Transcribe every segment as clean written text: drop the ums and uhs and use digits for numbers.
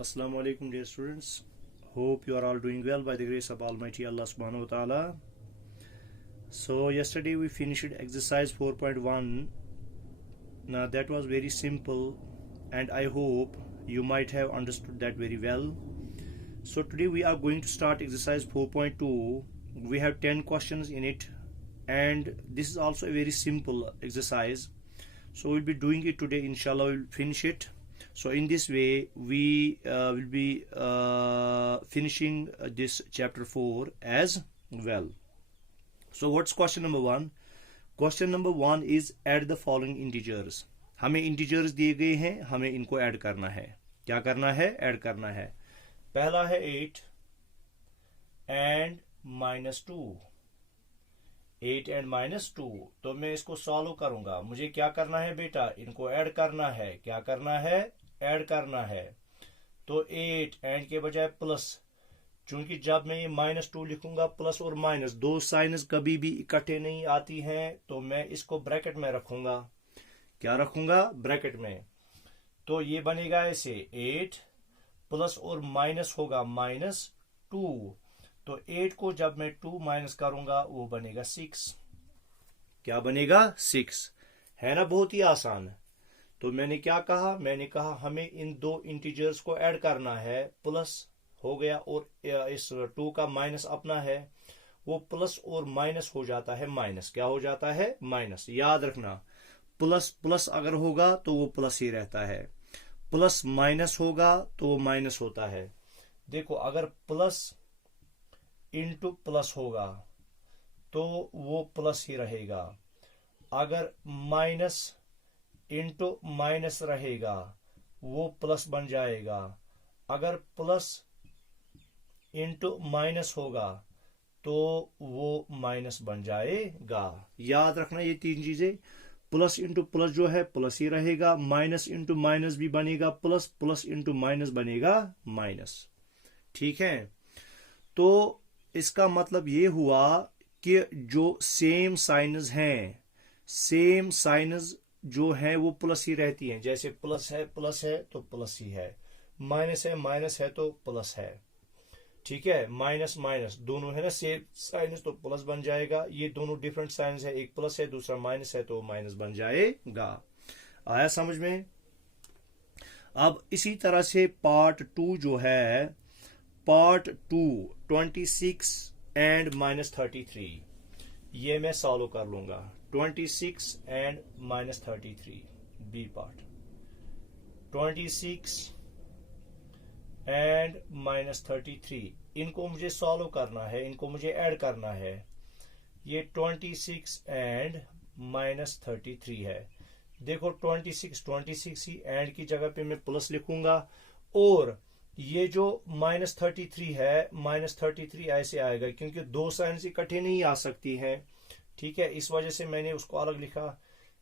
Assalamu alaikum, dear students. Hope you are all doing well by the grace of Almighty Allah subhanahu wa ta'ala. So yesterday we finished exercise 4.1. Now that was very simple and I hope you might have understood that very well. So today we are going to start exercise 4.2. We have 10 questions in it and this is also a very simple exercise. So we'll be doing it today, inshallah we'll finish it. So in this way we will be finishing this chapter 4 as well. So what's question number 1? Question number 1 is add the following integers. हमें integers दिए गए हैं, हमें इनको add करना है. क्या करना है? ऐड करना है. पहला है 8 and -2. 8 and -2. तो मैं इसको सॉल्व करूंगा. मुझे क्या करना है बेटा? इनको ऐड करना है. क्या करना है? ऐड करना है. तो 8 एंड के बजाय प्लस, चूंकि जब मैं ये -2 लिखूंगा प्लस और माइनस दो साइंस कभी भी इकट्ठे नहीं आती हैं, तो मैं इसको ब्रैकेट में रखूंगा. क्या रखूंगा? ब्रैकेट में. तो ये बनेगा ऐसे 8 प्लस और माइनस होगा -2. तो 8 को जब मैं 2 माइनस करूंगा वो बनेगा 6. क्या बनेगा? 6. है ना, बहुत ही आसान. तो मैंने क्या कहा? मैंने कहा हमें इन दो इंटीजर्स को ऐड करना है. प्लस हो गया और इस 2 का माइनस अपना है, वो प्लस और माइनस हो जाता है माइनस. क्या हो जाता है? माइनस. याद रखना, प्लस प्लस अगर होगा तो वो प्लस ही रहता है, प्लस माइनस होगा तो वो माइनस होता है. देखो, अगर प्लस इंटू प्लस होगा तो वो प्लस ही रहेगा. अगर माइनस इंटू माइनस रहेगा वो प्लस बन जाएगा. अगर प्लस इंटू माइनस होगा तो वो माइनस बन जाएगा. याद रखना ये तीन चीजें. प्लस इंटू प्लस जो है प्लस ही रहेगा, माइनस इंटू माइनस भी बनेगा प्लस, प्लस इंटू माइनस बनेगा माइनस. ठीक है, तो इसका मतलब ये हुआ कि जो सेम साइनस हैं, सेम साइनस जो है वो प्लस ही रहती हैं. जैसे प्लस है तो प्लस ही है, माइनस है तो प्लस है. ठीक है, माइनस माइनस दोनों है ना सेम साइनस, तो प्लस बन जाएगा. ये दोनों डिफरेंट साइनस है, एक प्लस है दूसरा माइनस है, तो माइनस बन जाएगा. आया समझ में? अब इसी तरह से पार्ट 2 जो है, पार्ट 2 26 एंड -33, ये मैं सॉल्व कर लूंगा. 26 एंड -33 बी पार्ट. 26 एंड -33 इनको मुझे सॉल्व करना है, इनको मुझे ऐड करना है. ये 26 एंड -33 है. देखो 26 ही एंड की जगह पे मैं प्लस लिखूंगा, और ये जो -33 है, -33 ऐसे आएगा क्योंकि दो साइंस इकट्ठे नहीं आ सकती हैं. ठीक है, इस वजह से मैंने उसको अलग लिखा.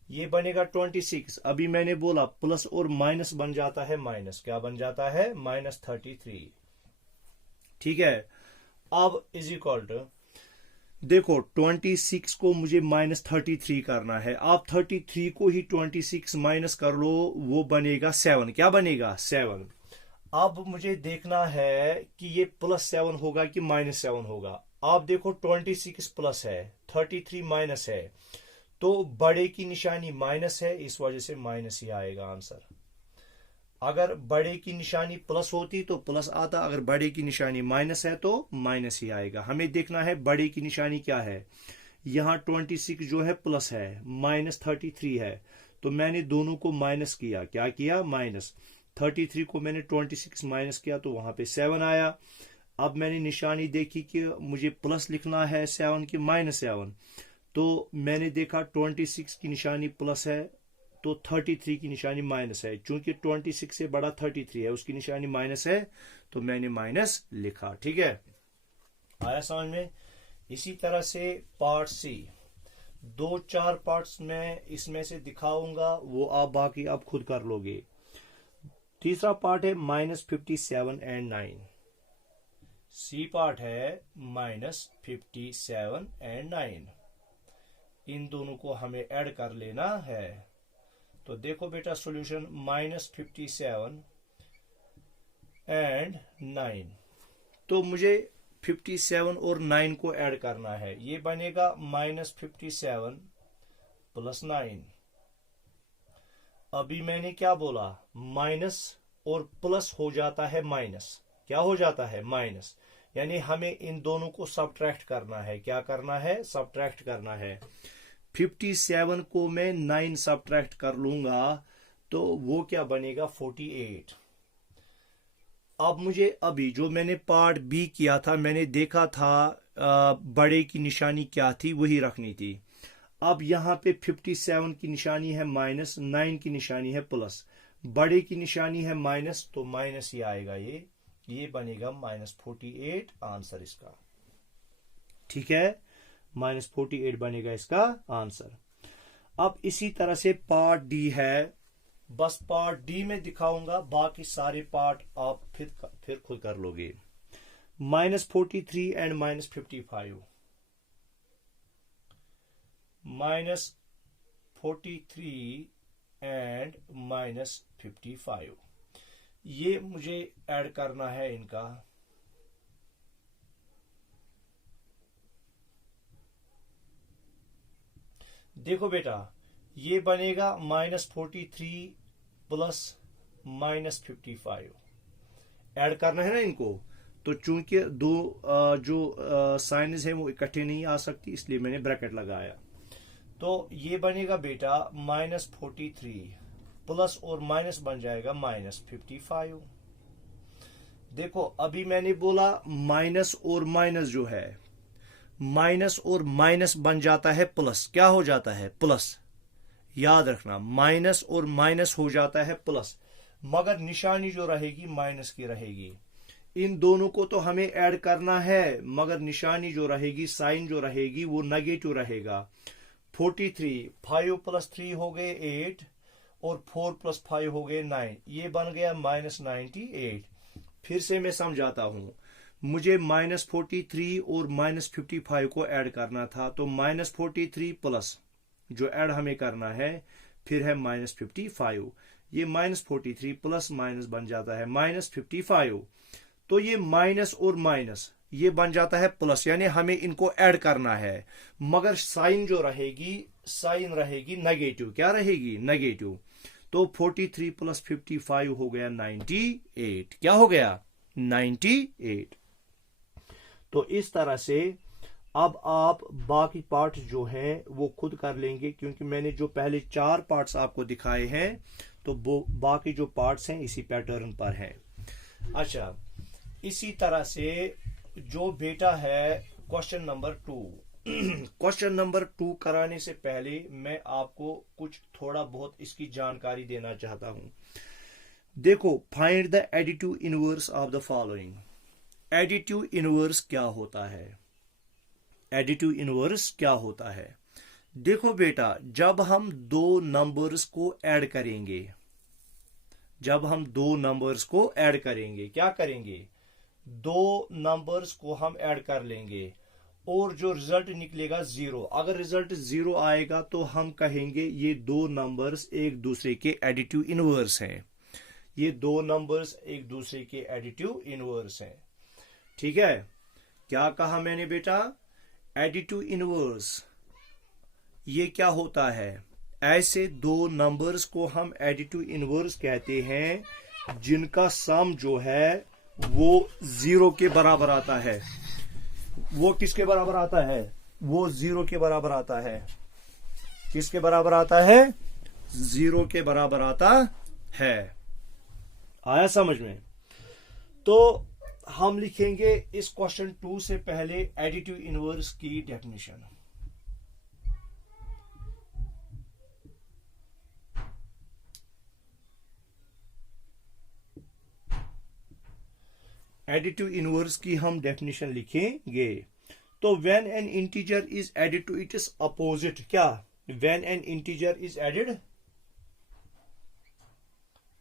ये बनेगा 26. अभी मैंने बोला प्लस और माइनस बन जाता है माइनस. क्या बन जाता है? -33. ठीक है, अब इज इक्वल टू, देखो 26 को मुझे -33 करना है. आप 33 को ही 26 माइनस कर लो, वो बनेगा 7. क्या बनेगा? 7. अब मुझे देखना है कि ये +7 होगा कि -7 होगा. आप देखो 26 प्लस है, 33 माइनस है, तो बड़े की निशानी माइनस है, इस वजह से माइनस ही आएगा आंसर. अगर बड़े की निशानी प्लस होती तो प्लस आता, अगर बड़े की निशानी माइनस है तो माइनस ही आएगा. हमें देखना है बड़े की निशानी क्या है. यहां 26 जो है प्लस है, -33 है, तो मैंने दोनों को माइनस किया. क्या किया? माइनस. 33 को मैंने 26 माइनस किया तो वहां पे 7 आया. अब मैंने निशानी देखी कि मुझे प्लस लिखना है 7 की -7, तो मैंने देखा 26 की निशानी प्लस है तो 33 की निशानी माइनस है. चूंकि 26 से बड़ा 33 है, उसकी निशानी माइनस है, तो मैंने माइनस लिखा. ठीक है, आया समझ में? इसी तरह से पार्ट सी, 2-4 पार्ट्स में इसमें से दिखाऊंगा, वो आप बाकी आप खुद कर लोगे. तीसरा पार्ट है -57 एंड 9. सी पार्ट है -57 एंड 9. इन दोनों को हमें ऐड कर लेना है. तो देखो बेटा सॉल्यूशन, -57 एंड 9। तो मुझे 57 और 9 को ऐड करना है। ये बनेगा -57 + 9। अभी मैंने क्या बोला, माइनस और प्लस हो जाता है माइनस। क्या हो जाता है, माइनस। यानी हमें इन दोनों को सब्ट्रैक्ट करना है। क्या करना है, सब्ट्रैक्ट करना है। 57 को मैं 9 सब्ट्रैक्ट कर लूंगा तो वो क्या बनेगा, 48। अब मुझे अभी जो मैंने पार्ट बी किया था, मैंने देखा था बड़े की निशानी क्या थी, वही रखनी थी। अब यहाँ पे 57 की निशानी है माइनस, 9 की निशानी है प्लस, बड़े की निशानी है माइनस, तो माइनस ही आएगा। ये बनेगा -48 आंसर इसका। ठीक है, -48 बनेगा इसका आंसर। अब इसी तरह से पार्ट डी है, बस पार्ट डी में दिखाऊंगा, बाकी सारे पार्ट आप फिर खुद कर लोगे। -43 एंड -55, -43 एंड -55, ये मुझे ऐड करना है इनका। देखो बेटा, ये बनेगा -43 + -55, ऐड करना है ना इनको। तो चूंकि दो जो साइंस है वो इकट्ठे नहीं आ सकती, इसलिए मैंने ब्रैकेट लगाया। तो ये बनेगा बेटा -43 प्लस और माइनस बन जाएगा -55। देखो अभी मैंने बोला माइनस और माइनस जो है, माइनस और माइनस बन जाता है प्लस। क्या हो जाता है, प्लस। याद रखना, माइनस और माइनस हो जाता है प्लस, मगर निशानी जो रहेगी माइनस की रहेगी। इन दोनों को तो हमें ऐड करना है, मगर निशानी जो रहेगी, साइन जो रहेगी, वो नेगेटिव रहेगा। 43, 5 + 3 हो गए 8, और 4 + 5 हो गए 9, ये बन गया -98। फिर से मैं समझाता हूं, मुझे -43 और -55 को ऐड करना था, तो -43 प्लस जो ऐड हमें करना है, फिर है -55। ये -43 प्लस माइनस बन जाता है -55। तो ये माइनस और माइनस ये बन जाता है प्लस, यानी हमें इनको ऐड करना है, मगर साइन जो रहेगी, साइन रहेगी नेगेटिव। क्या रहेगी, नेगेटिव। तो 43 + 55 हो गया 98। क्या हो गया, 98। तो इस तरह से अब आप बाकी पार्ट जो हैं वो खुद कर लेंगे, क्योंकि मैंने जो पहले 4 पार्ट्स आपको दिखाए हैं, तो वो बाकी जो पार्ट्स हैं इसी पैटर्न पर हैं। अच्छा, इसी तरह से जो बेटा है क्वेश्चन नंबर 2, क्वेश्चन नंबर 2 कराने से पहले मैं आपको कुछ थोड़ा बहुत इसकी जानकारी देना चाहता हूं। देखो, find the additive inverse of the following. Additive inverse क्या होता है, एडिटिव इनवर्स क्या होता है। देखो बेटा, जब हम दो नंबर्स को ऐड करेंगे, जब हम दो नंबर्स को ऐड करेंगे, क्या करेंगे, दो नंबर्स को हम ऐड कर लेंगे और जो रिजल्ट निकलेगा 0। अगर रिजल्ट 0 आएगा तो हम कहेंगे ये दो नंबर्स एक दूसरे के एडिटिव इनवर्स हैं। ये दो नंबर्स एक दूसरे के एडिटिव इनवर्स हैं। ठीक है, क्या कहा मैंने बेटा, एडिटिव इनवर्स ये क्या होता है, ऐसे दो नंबर्स को हम एडिटिव इनवर्स कहते हैं जिनका सम जो है वो 0 के बराबर आता है। वो किसके बराबर आता है, वो 0 के बराबर आता है। किसके बराबर आता है, 0 के बराबर आता है। आया समझ में। तो हम लिखेंगे इस क्वेश्चन 2 से पहले एडिटिव इनवर्स की डेफिनेशन। एडिटिव इनवर्स की हम डेफिनेशन लिखेंगे। तो when an integer is added to its opposite, क्या, when an integer is added,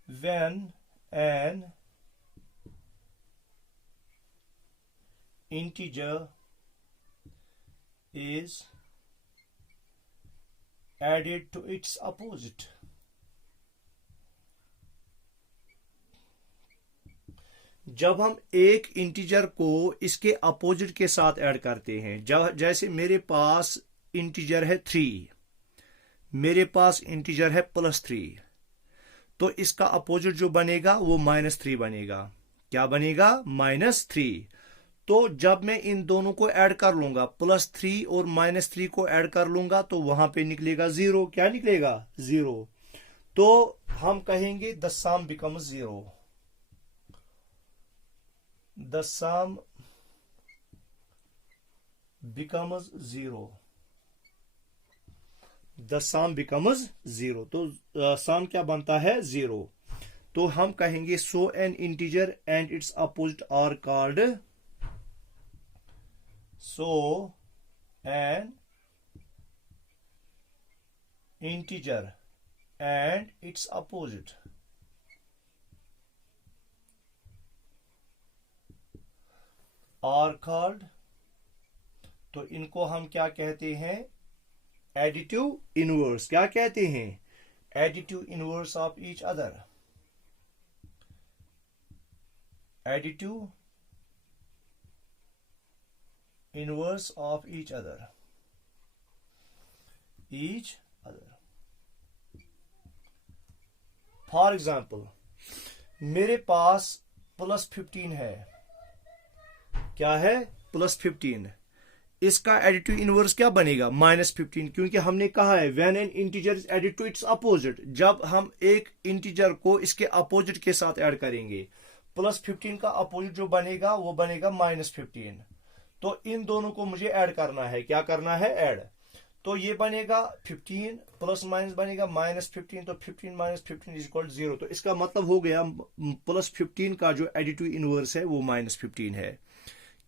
when an integer is added to its opposite. जब हम एक इंटीजर को इसके अपोजिट के साथ ऐड करते हैं, जैसे मेरे पास इंटीजर है 3, मेरे पास इंटीजर है +3, तो इसका अपोजिट जो बनेगा वो -3 बनेगा। क्या बनेगा? -3। तो जब मैं इन दोनों को ऐड कर लूंगा, +3 और -3 को ऐड कर लूंगा, तो वहां पे निकलेगा 0। क्या निकलेगा? 0। तो हम कहेंगे the some becomes 0। The some becomes 0। The some becomes 0। तो सम क्या बनता है? 0। तो हम कहेंगे so an integer and its opposite are called, so an integer and its opposite are called, तो इनको हम क्या कहते हैं? Additive inverse. क्या कहते हैं? Additive inverse of each other. Additive inverse of each other। For example, मेरे पास +15 है। क्या है? +15। इसका एडिटिव इनवर्स क्या बनेगा? -15, क्योंकि हमने कहा है when an integer is added to its opposite, जब हम एक इंटीजर को इसके अपोजिट के साथ ऐड करेंगे, +15 का अपोजिट जो बनेगा वो बनेगा -15। तो इन दोनों को मुझे ऐड करना है। क्या करना है? ऐड। तो ये बनेगा 15 प्लस माइनस बनेगा -15, तो 15 - 15 = 0। तो इसका मतलब हो गया +15 का जो एडिटिव इनवर्स है वो -15 है।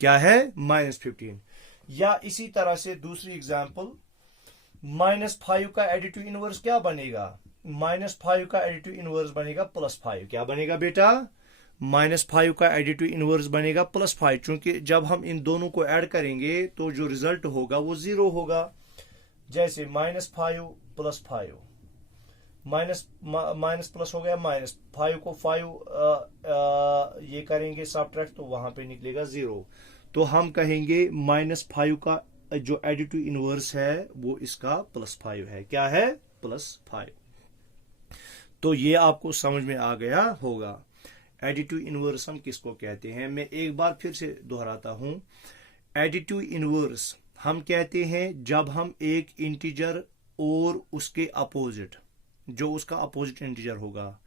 क्या है? -15। या इसी तरह से दूसरी एग्जांपल, -5 का एडिटिव इनवर्स क्या बनेगा? -5 का एडिटिव इनवर्स बनेगा +5। क्या बनेगा बेटा? -5 का एडिटिव इनवर्स बनेगा +5, क्योंकि जब हम इन दोनों को ऐड करेंगे तो जो रिजल्ट होगा वो 0 होगा। जैसे -5 + 5, माइनस प्लस हो गया, -5 को 5 ये करेंगे सब्ट्रैक्ट, तो वहां पे निकलेगा 0। तो हम कहेंगे -5 का जो एडिटिव इनवर्स है वो इसका +5 है। क्या है? +5। तो ये आपको समझ में आ गया होगा एडिटिव इनवर्स हम किसको कहते हैं। मैं एक बार फिर से दोहराता हूं, एडिटिव इनवर्स हम कहते हैं जब हम एक इंटीजर और उसके अपोजिट, जो उसका अपोजिट इंटीजर होगा,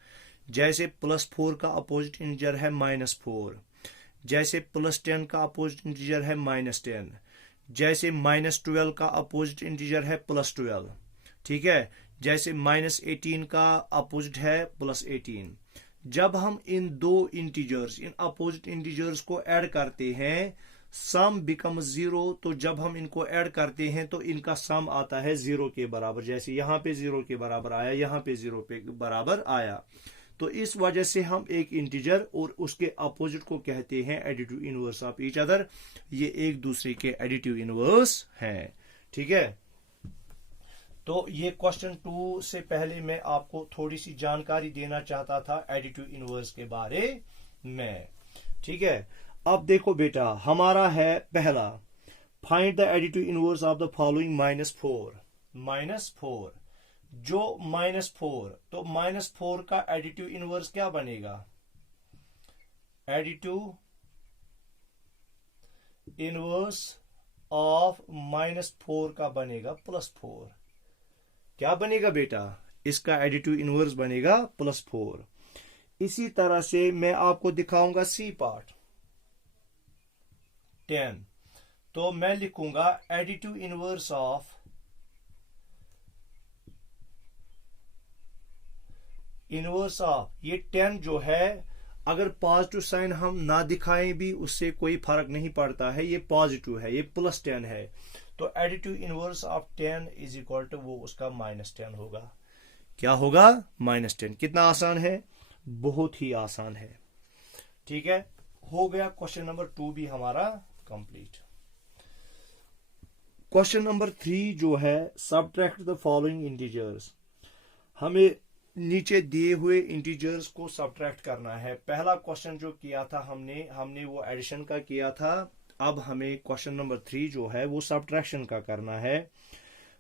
जैसे +4 का अपोजिट इंटीजर है -4, जैसे +10 का अपोजिट इंटीजर है -10, जैसे -12 का अपोजिट इंटीजर है +12, ठीक है, जैसे -18 का अपोजिट है +18। जब हम इन दो इंटीजर्स, इन अपोजिट इंटीजर्स को ऐड करते हैं, सम बिकम 0। तो जब हम इनको ऐड करते हैं तो इनका सम आता है 0 के बराबर। जैसे यहां पे 0 के बराबर आया, यहां पे 0 के बराबर आया। तो इस वजह से हम एक इंटीजर और उसके अपोजिट को कहते हैं additive inverse of each other. ये एक दूसरे के एडिटिव इनवर्स हैं। ठीक है, तो ये क्वेश्चन 2 से पहले मैं आपको थोड़ी सी जानकारी देना चाहता था एडिटिव इनवर्स के बारे में। ठीक है, अब देखो बेटा, हमारा है पहला, find the additive inverse of the following -4। जो -4, तो -4 का एडिटिव इनवर्स क्या बनेगा? एडिटिव इनवर्स ऑफ -4 का बनेगा +4। क्या बनेगा बेटा? इसका एडिटिव इनवर्स बनेगा +4। इसी तरह से मैं आपको दिखाऊंगा सी पार्ट 10। तो मैं लिखूंगा एडिटिव इनवर्स ऑफ ये 10 जो है, अगर पॉजिटिव साइन हम ना दिखाएं भी उससे कोई फर्क नहीं पड़ता है, ये पॉजिटिव है, ये +10 है। तो एडिटिव इनवर्स ऑफ 10 = वो उसका -10 होगा। क्या होगा? -10। कितना आसान है, बहुत ही आसान है। ठीक है, हो गया क्वेश्चन नंबर 2 भी हमारा कंप्लीट। क्वेश्चन नंबर 3 जो है, सब्ट्रैक्ट द फॉलोइंग इंटीजर्स। हमें नीचे दिए हुए इंटीजर्स को सब्ट्रैक्ट करना है। पहला क्वेश्चन जो किया था हमने वो एडिशन का किया था। अब हमें क्वेश्चन नंबर 3 जो है वो सब्ट्रैक्शन का करना है।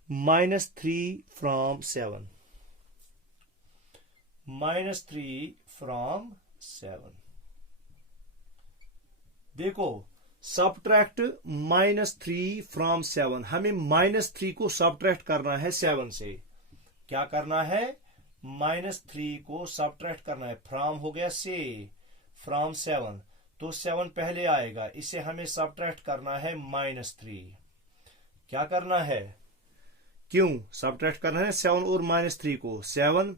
-3 फ्रॉम 7, -3 फ्रॉम 7। देखो, सब्ट्रैक्ट -3 फ्रॉम 7, हमें -3 को सब्ट्रैक्ट करना है 7 से। क्या करना है? -3 को सब्ट्रैक्ट करना है। फ्रॉम हो गया से, फ्रॉम 7, तो 7 पहले आएगा, इसे हमें सब्ट्रैक्ट करना है -3। क्या करना है? क्यों सब्ट्रैक्ट करना है 7 और -3 को? 7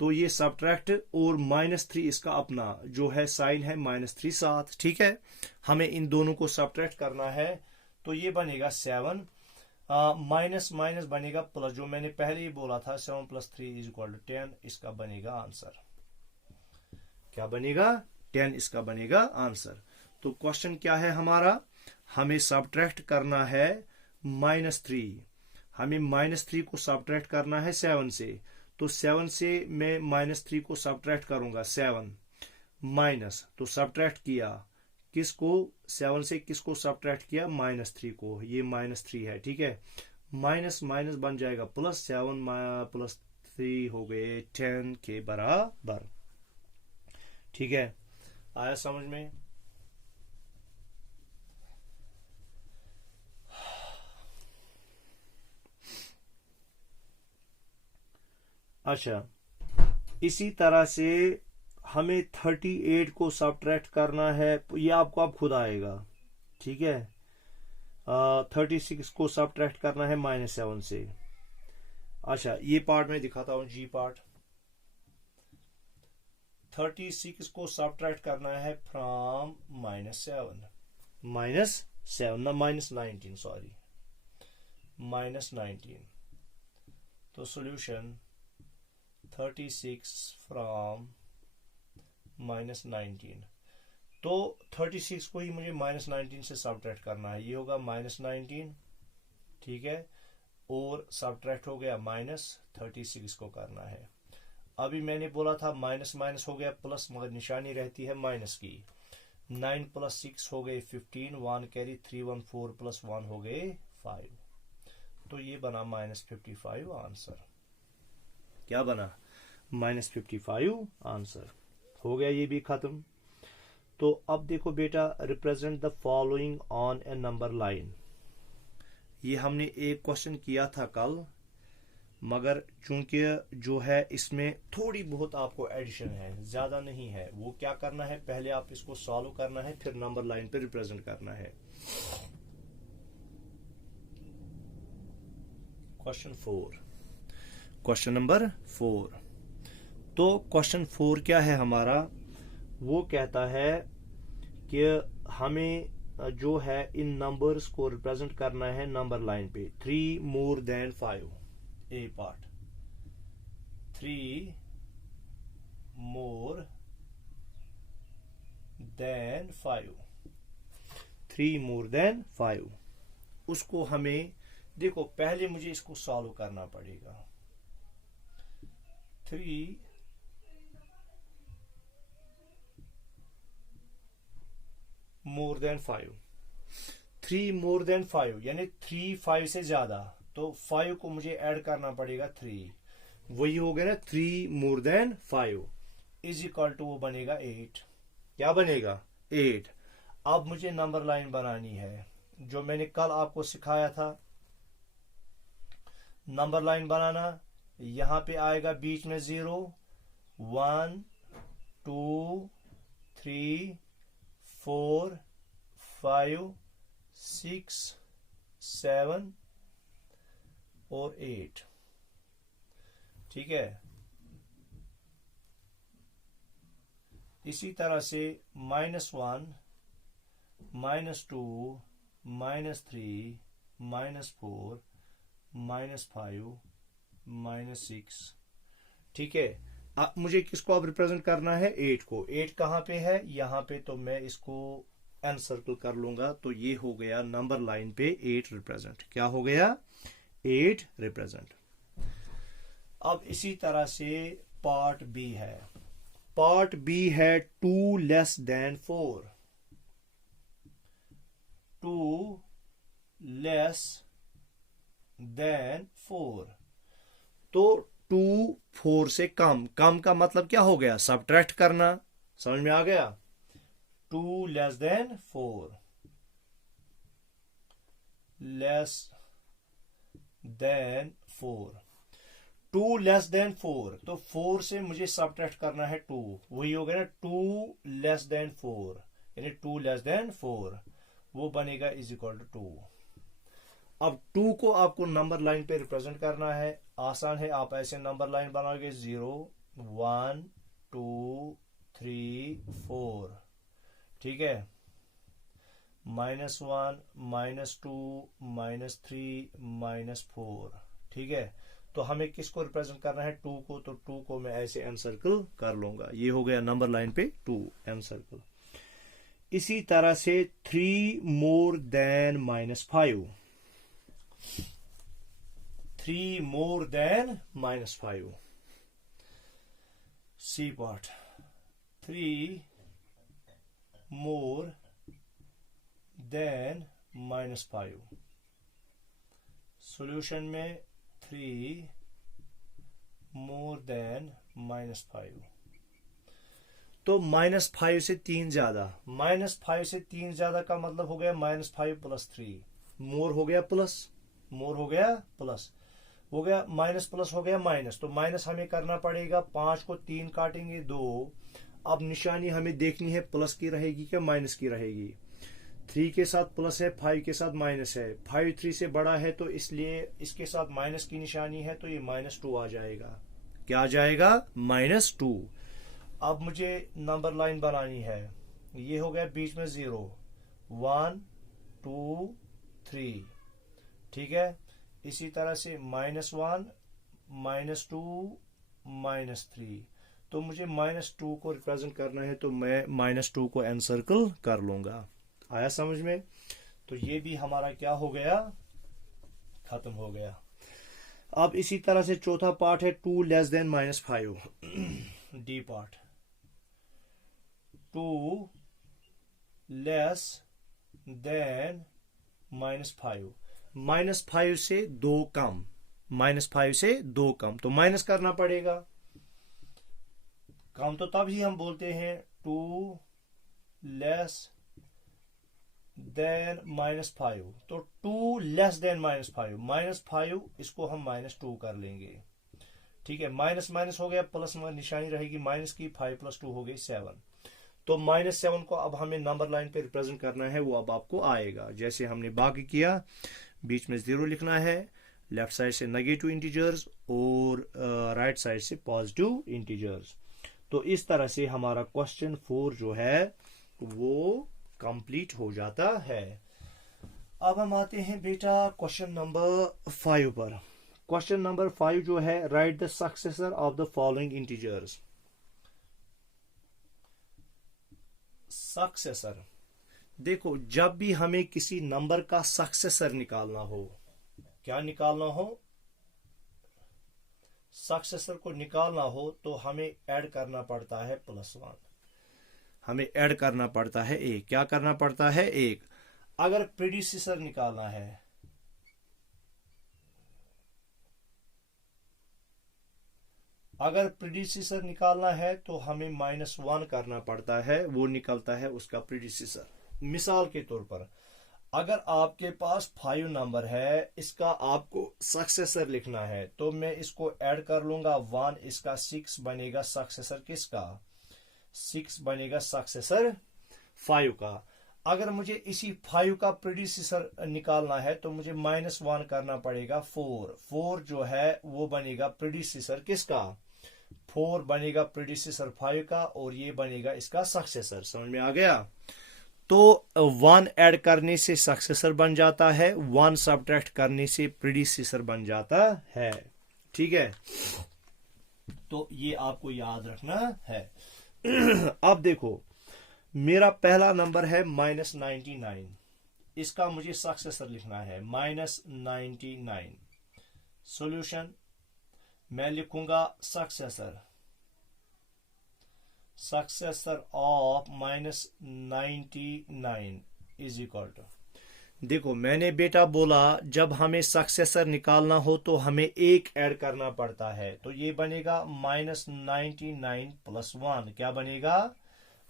तो ये सब्ट्रैक्ट और -3 इसका अपना जो है साइन है -3 साथ। ठीक है, हमें इन दोनों को सब्ट्रैक्ट करना है, तो ये बनेगा 7 माइनस माइनस बनेगा प्लस, जो मैंने पहले ही बोला था 7 + 3 = 10, इसका बनेगा आंसर। क्या बनेगा? 10 इसका बनेगा आंसर। तो क्वेश्चन क्या है हमारा? हमें सब्ट्रैक्ट करना है -3, हमें -3 को सब्ट्रैक्ट करना है 7 से। तो 7 से मैं -3 को सब्ट्रैक्ट करूंगा, 7 माइनस, तो सब्ट्रैक्ट किया किसको? 7 से किसको सब्ट्रैक्ट किया? -3 को। ये -3 है, ठीक है। माइनस माइनस बन जाएगा प्लस, 7 + 3 हो गए 10 के बराबर। ठीक है, आया समझ में? अच्छा, इसी तरह से हमें 38 को सब्ट्रैक्ट करना है, ये आपको अब खुद आएगा। ठीक है, 36 को सब्ट्रैक्ट करना है -7 से। अच्छा, ये पार्ट मैं दिखाता हूं, जी पार्ट। 36 को सब्ट्रैक्ट करना है फ्रॉम -7 ना -19, सॉरी, -19। तो सॉल्यूशन 36 फ्रॉम -19, तो 36 को ही मुझे -19 से सब्ट्रैक्ट करना है। ये होगा -19, ठीक है, और सब्ट्रैक्ट हो गया -36 को करना है। अभी मैंने बोला था माइनस माइनस हो गया प्लस, मगर निशानी रहती है माइनस की। 9 + 6 हो गए 15, 1 कैरी, 3 1 4 + 1 हो गए 5। तो ये बना -55 आंसर। क्या बना? -55 आंसर हो गया, ये भी खत्म। तो अब देखो बेटा, represent the following on A number line. ये हमने एक क्वेश्चन किया था कल, मगर चूंकि जो है इसमें थोड़ी बहुत आपको एडिशन है, ज्यादा नहीं है। वो क्या करना है, पहले आप इसको सॉल्व करना है, फिर नंबर लाइन पे रिप्रेजेंट करना है। Question number 4। तो क्वेश्चन 4 क्या है हमारा? वो कहता है कि हमें जो है इन नंबर्स को रिप्रेजेंट करना है नंबर लाइन पे। 3 more than 5, ए part. 3 more than 5, 3 more than 5, उसको हमें देखो, पहले मुझे इसको सॉल्व करना पड़ेगा। 3 more than 5, 3 more than 5 यानी 3 5 से ज्यादा, तो 5 को मुझे ऐड करना पड़ेगा 3, वही हो गया ना 3 more than 5 = वो बनेगा 8। क्या बनेगा? 8। अब मुझे नंबर लाइन बनानी है, जो मैंने कल आपको सिखाया था नंबर लाइन बनाना। यहां पे आएगा बीच में 0, 1 2 3 4 5 6 7 और 8। ठीक है, इसी तरह से -1 -2 -3 -4 -5 -6। ठीक है, अब मुझे किसको अब रिप्रेजेंट करना है? 8 को। 8 कहां पे है? यहां पे, तो मैं इसको एन सर्कल कर लूंगा, तो ये हो गया नंबर लाइन पे 8 रिप्रेजेंट। क्या हो गया? 8 रिप्रेजेंट। अब इसी तरह से पार्ट बी है। पार्ट बी है 2 लेस देन 4, 2 लेस देन 4। तो 2 4 से कम, कम का मतलब क्या हो गया, सबट्रैक्ट करना, समझ में आ गया। 2 less than 4, less than 4, 2 less than 4, तो 4 से मुझे सबट्रैक्ट करना है 2, वही हो गया ना 2 लेस देन 4, यानी 2 लेस देन 4, वो बनेगा इज इक्वल टू 2। अब 2 को आपको नंबर लाइन पे रिप्रेजेंट करना है, आसान है, आप ऐसे नंबर लाइन बनाओगे 0 1 2 3 4, ठीक है, -1 -2 -3 -4, ठीक है। तो हमें किसको रिप्रेजेंट करना है, 2 को, तो 2 को मैं ऐसे एनसर्कल कर लूंगा, ये हो गया नंबर लाइन पे 2 एनसर्कल। इसी तरह से 3 more than -5, 3 more than -5, C part, 3 more than -5, solution में 3 मोर देन -5, तो -5 से 3 ज्यादा, -5 से 3 ज्यादा का मतलब हो गया -5 + 3, मोर हो गया प्लस, मोर हो गया प्लस, हो गया माइनस प्लस हो गया माइनस, तो माइनस हमें करना पड़ेगा, 5 को 3 काटेंगे 2, अब निशानी हमें देखनी है प्लस की रहेगी क्या माइनस की रहेगी। 3 के साथ प्लस है, 5 के साथ माइनस है, 5 3 से बड़ा है तो इसलिए इसके साथ माइनस की निशानी है, तो ये -2 आ जाएगा, क्या आ जाएगा -2। अब मुझे नंबर लाइन बनानी है, ये हो गया बीच में 0 1 2 3, ठीक है। इसी तरह से -1 -2 -3, तो मुझे -2 को रिप्रेजेंट करना है, तो मैं -2 को एनसर्कल कर लूंगा, आया समझ में। तो ये भी हमारा क्या हो गया, खत्म हो गया। अब इसी तरह से चौथा पार्ट है 2 less than -5, D part, 2 less than -5, -5 से 2 कम, -5 से 2 कम, तो माइनस करना पड़ेगा, कम तो तब ही हम बोलते हैं 2 लेस देन -5, तो 2 लेस देन -5, -5 इसको हम -2 कर लेंगे, ठीक है। माइनस माइनस हो गया, प्लस निशानी रहेगी माइनस की, 5 + 2 हो गई 7, तो -7 को अब हमें नंबर लाइन पे रिप्रेजेंट करना है, वो अब आपको आएगा जैसे हमने बाकी किया, बीच में 0 लिखना है, लेफ्ट साइड से नेगेटिव इंटीजर्स और राइट साइड से पॉजिटिव इंटीजर्स। तो इस तरह से हमारा क्वेश्चन 4 जो है वो कंप्लीट हो जाता है। अब हम आते हैं बेटा क्वेश्चन नंबर 5 पर। क्वेश्चन नंबर 5 जो है, write the successor of the following integers. Successor, देखो जब भी हमें किसी नंबर का सक्सेसर निकालना हो, क्या निकालना हो, सक्सेसर को निकालना हो, तो हमें ऐड करना पड़ता है +1, हमें ऐड करना पड़ता है 1, क्या करना पड़ता है 1। अगर प्रीडिसेसर निकालना है, अगर प्रीडिसेसर निकालना है तो हमें -1 करना पड़ता है, वो निकलता है उसका प्रीडिसेसर। मिसाल के तौर पर अगर आपके पास 5 नंबर है, इसका आपको सक्सेसर लिखना है, तो मैं इसको ऐड कर लूंगा 1, इसका 6 बनेगा सक्सेसर किसका, 6 बनेगा सक्सेसर 5 का। अगर मुझे इसी 5 का प्रीडिसेसर निकालना है तो मुझे -1 करना पड़ेगा 4, 4 जो है वो बनेगा प्रीडिसेसर किसका, 4 बनेगा प्रीडिसेसर 5 का, और ये बनेगा इसका सक्सेसर। समझ में आ गया। तो 1 ऐड करने से सक्सेसर बन जाता है, 1 सब्ट्रैक्ट करने से प्रीडिसेसर बन जाता है, ठीक है। तो ये आपको याद रखना है। अब देखो मेरा पहला नंबर है -99, इसका मुझे सक्सेसर लिखना है -99। सॉल्यूशन मैं लिखूंगा successor successor of -99 is equal to, देखो मैंने बेटा बोला जब हमें सक्सेसर निकालना हो तो हमें एक ऐड करना पड़ता है, तो ये बनेगा -99 + 1। क्या बनेगा?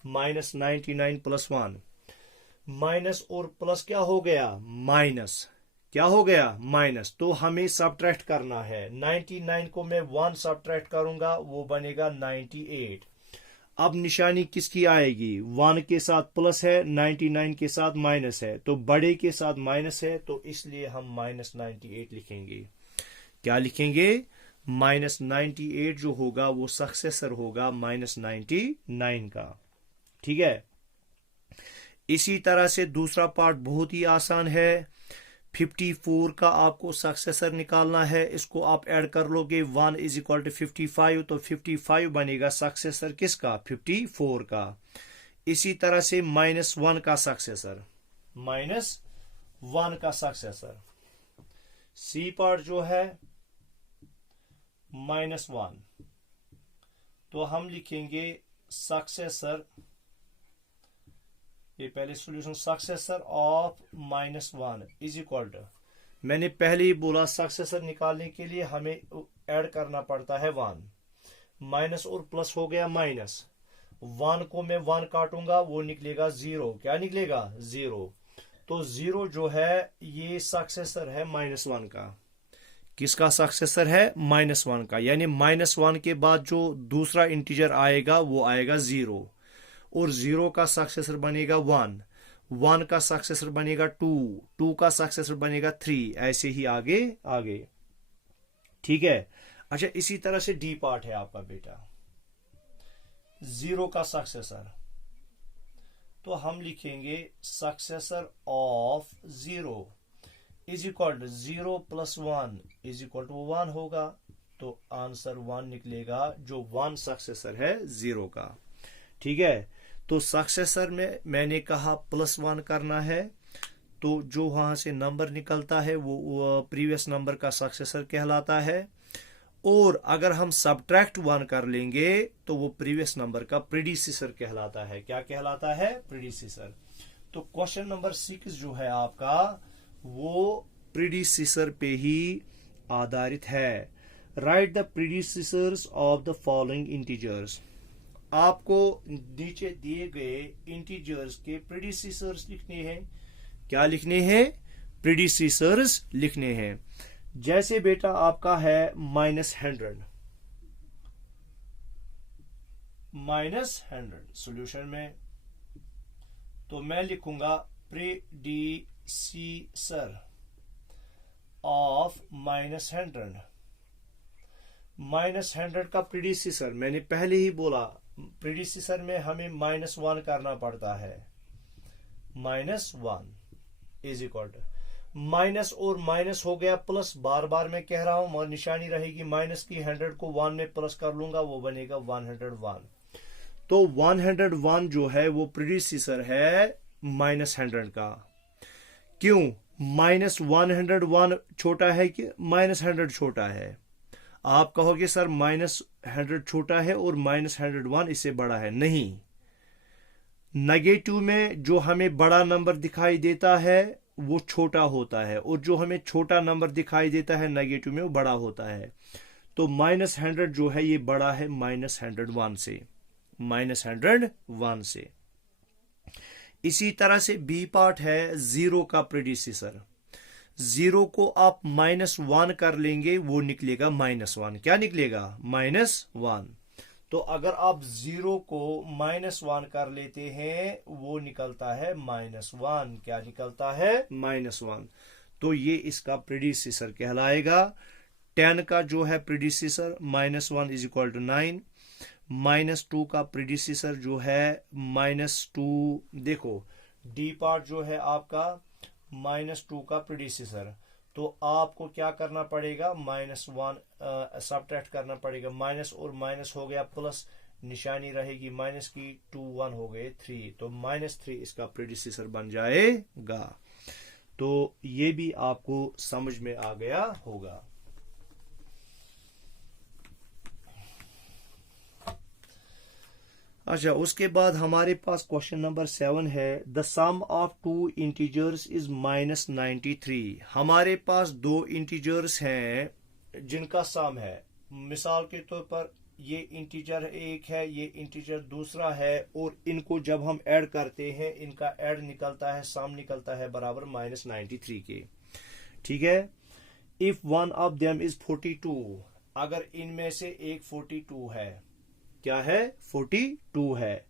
-99 + 1। माइनस और प्लस क्या हो गया? माइनस। क्या हो गया? माइनस। तो हमें सब्ट्रैक्ट करना है। 99 को मैं 1 सब्ट्रैक्ट करूंगा, वो बनेगा 98। अब निशानी किसकी आएगी? 1 के साथ प्लस है, 99 के साथ माइनस है, तो बड़े के साथ माइनस है, तो इसलिए हम -98 लिखेंगे। क्या लिखेंगे? -98 जो होगा वो सक्सेसर होगा -99 का। ठीक है। इसी तरह से दूसरा पार्ट बहुत ही आसान है। 54 का आपको सक्सेसर निकालना है, इसको आप ऐड कर लोगे। 1 = 55, तो 55 बनेगा सक्सेसर किसका? 54 का। इसी तरह से -1 का सक्सेसर, -1 का सक्सेसर। सी पार्ट जो है -1, तो हम लिखेंगे सक्सेसर, ये पहले solution, successor of -1 is equal to, मैंने पहले ही बोला सक्सेसर निकालने के लिए हमें ऐड करना पड़ता है 1। माइनस और प्लस हो गया माइनस, 1 को मैं 1 काटूंगा, वो निकलेगा 0। क्या निकलेगा? 0। तो 0 जो है ये सक्सेसर है -1 का। किसका सक्सेसर है? -1 का। यानी -1 के बाद जो दूसरा इंटीजर आएगा वो आएगा 0, और 0 का सक्सेसर बनेगा 1, 1 का सक्सेसर बनेगा 2, 2 का सक्सेसर बनेगा 3, ऐसे ही आगे आगे। ठीक है। अच्छा, इसी तरह से डी पार्ट है आपका बेटा, 0 का सक्सेसर, तो हम लिखेंगे successor of 0 is equal to 0 + 1 is equal to 1 होगा, तो आंसर 1 निकलेगा, जो 1 सक्सेसर है 0 का। ठीक है। तो सक्सेसर में मैंने कहा +1 करना है, तो जो वहां से नंबर निकलता है वो प्रीवियस नंबर का सक्सेसर कहलाता है, और अगर हम सब्ट्रैक्ट 1 कर लेंगे तो वो प्रीवियस नंबर का प्रीडिसेसर कहलाता है। क्या कहलाता है? प्रीडिसेसर। तो क्वेश्चन नंबर 6 जो है आपका, वो प्रीडिसेसर पे ही आधारित है। Write the predecessors of the following integers. आपको नीचे दिए गए इंटीजर्स के प्रीडिसेसर्स लिखने हैं। क्या लिखने हैं? प्रीडिसेसर्स लिखने हैं। जैसे बेटा आपका है -100, सॉल्यूशन में, तो मैं लिखूंगा प्रीडिसेसर ऑफ -100। -100 का प्रीडिसेसर मैंने पहले ही बोला, प्रीडिसेसर में हमें -1 करना पड़ता है। -1 इज इक्वल टू, माइनस और माइनस हो गया प्लस, बार बार मैं कह रहा हूं, निशानी रहेगी माइनस की, 100 को 1 में प्लस कर लूंगा, वो बनेगा 101। तो 101 जो है वो प्रीडिसेसर है -100 का। क्यों? -101 छोटा है कि -100 छोटा है? आप कहोगे सर -100 छोटा है और -101 इससे बड़ा है। नहीं, नेगेटिव में जो हमें बड़ा नंबर दिखाई देता है वो छोटा होता है, और जो हमें छोटा नंबर दिखाई देता है नेगेटिव में वो बड़ा होता है। तो -100 जो है ये बड़ा है -101 से, -101 से। इसी तरह से बी पार्ट है 0 का प्रीडिसेसर। 0 को आप -1 कर लेंगे, वो निकलेगा -1। क्या निकलेगा? -1। तो अगर आप 0 को -1 कर लेते हैं, वो निकलता है -1। क्या निकलता है? -1। तो ये इसका प्रीडिसेसर कहलाएगा। 10 का जो है प्रीडिसेसर -1 इज इक्वल टू 9। -2 का प्रीडिसेसर जो है -2, देखो डी पार्ट जो है आपका -2 का प्रीडिसेसर, तो आपको क्या करना पड़ेगा? -1 सब्ट्रैक्ट करना पड़ेगा। माइनस और माइनस हो गया प्लस, निशानी रहेगी माइनस की, 2 1 हो गए 3, तो -3 इसका प्रीडिसेसर बन जाएगा। तो ये भी आपको समझ में आ गया होगा। अच्छा, उसके बाद हमारे पास क्वेश्चन नंबर 7 है, the sum of two integers is -93। हमारे पास दो इंटीजर्स हैं जिनका सम है। मिसाल के तौर पर ये इंटीजर एक है, ये इंटीजर दूसरा है, और इनको जब हम ऐड करते हैं इनका ऐड निकलता है, सम निकलता है बराबर -93 के। ठीक है। If one of them is 42, अगर इनमें से एक 42 है, क्या है, 42 है।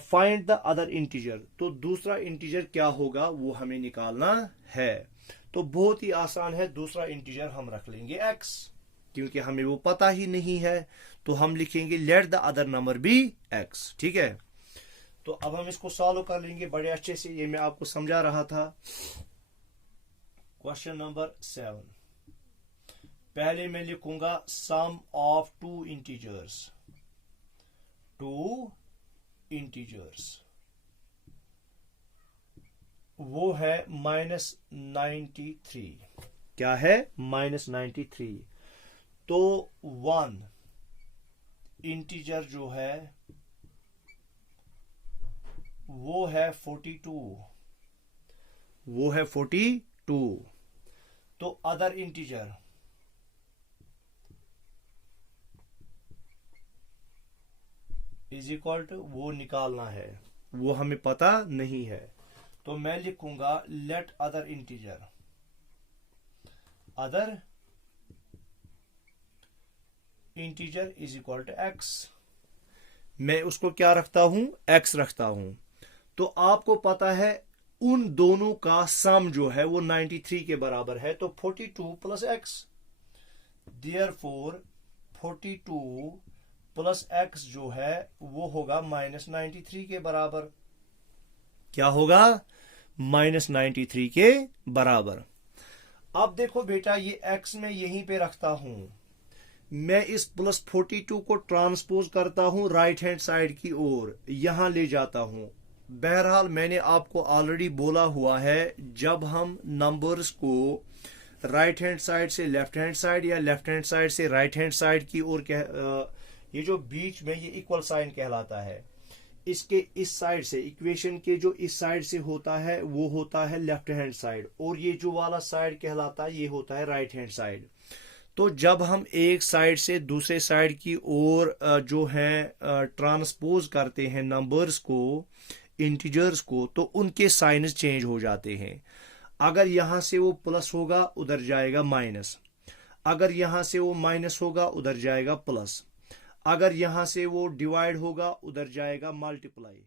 फाइंड द अदर इंटीजर, तो दूसरा इंटीजर क्या होगा वो हमें निकालना है। तो बहुत ही आसान है, दूसरा इंटीजर हम रख लेंगे x, क्योंकि हमें वो पता ही नहीं है, तो हम लिखेंगे let the other number be x। ठीक है। तो अब हम इसको सॉल्व कर लेंगे बड़े अच्छे से, ये मैं आपको समझा रहा था। क्वेश्चन नंबर 7, पहले मैं लिखूंगा सम ऑफ टू इंटीजर्स, वो है -93। क्या है, -93। तो वन इंटीजर जो है वो है 42, वो है 42। तो other integer is equal to, वो निकालना है, वो हमें पता नहीं है। तो मैं लिखूंगा let other integer is equal to x। मैं उसको क्या रखता हूं, x रखता हूं। तो आपको पता है उन दोनों का सम जो है वो 93 के बराबर है, तो 42 plus x, therefore 42 plus x जो है वो होगा -93 के बराबर। क्या होगा, -93 के बराबर। अब देखो बेटा, ये x में यहीं पे रखता हूं, मैं इस प्लस 42 को ट्रांसपोज करता हूं राइट हैंड साइड की ओर, यहां ले जाता हूं। बहरहाल मैंने आपको ऑलरेडी बोला हुआ है, जब हम नंबर्स को राइट हैंड साइड से लेफ्ट हैंड साइड या लेफ्ट हैंड साइड से राइट हैंड साइड की ओर, ये जो बीच में ये इक्वल साइन कहलाता है, इसके इस साइड से, इक्वेशन के जो इस साइड से होता है वो होता है लेफ्ट हैंड साइड, और ये जो वाला साइड कहलाता है ये होता है राइट हैंड साइड। तो जब हम एक साइड से दूसरे साइड की ओर जो है ट्रांसपोज करते हैं नंबर्स को, इंटीजर्स को, तो उनके साइन्स चेंज हो जाते हैं। अगर यहां से वो प्लस होगा उधर जाएगा माइनस, अगर यहां से वो माइनस होगा उधर जाएगा प्लस, अगर यहां से वो डिवाइड होगा उधर जाएगा मल्टीप्लाई।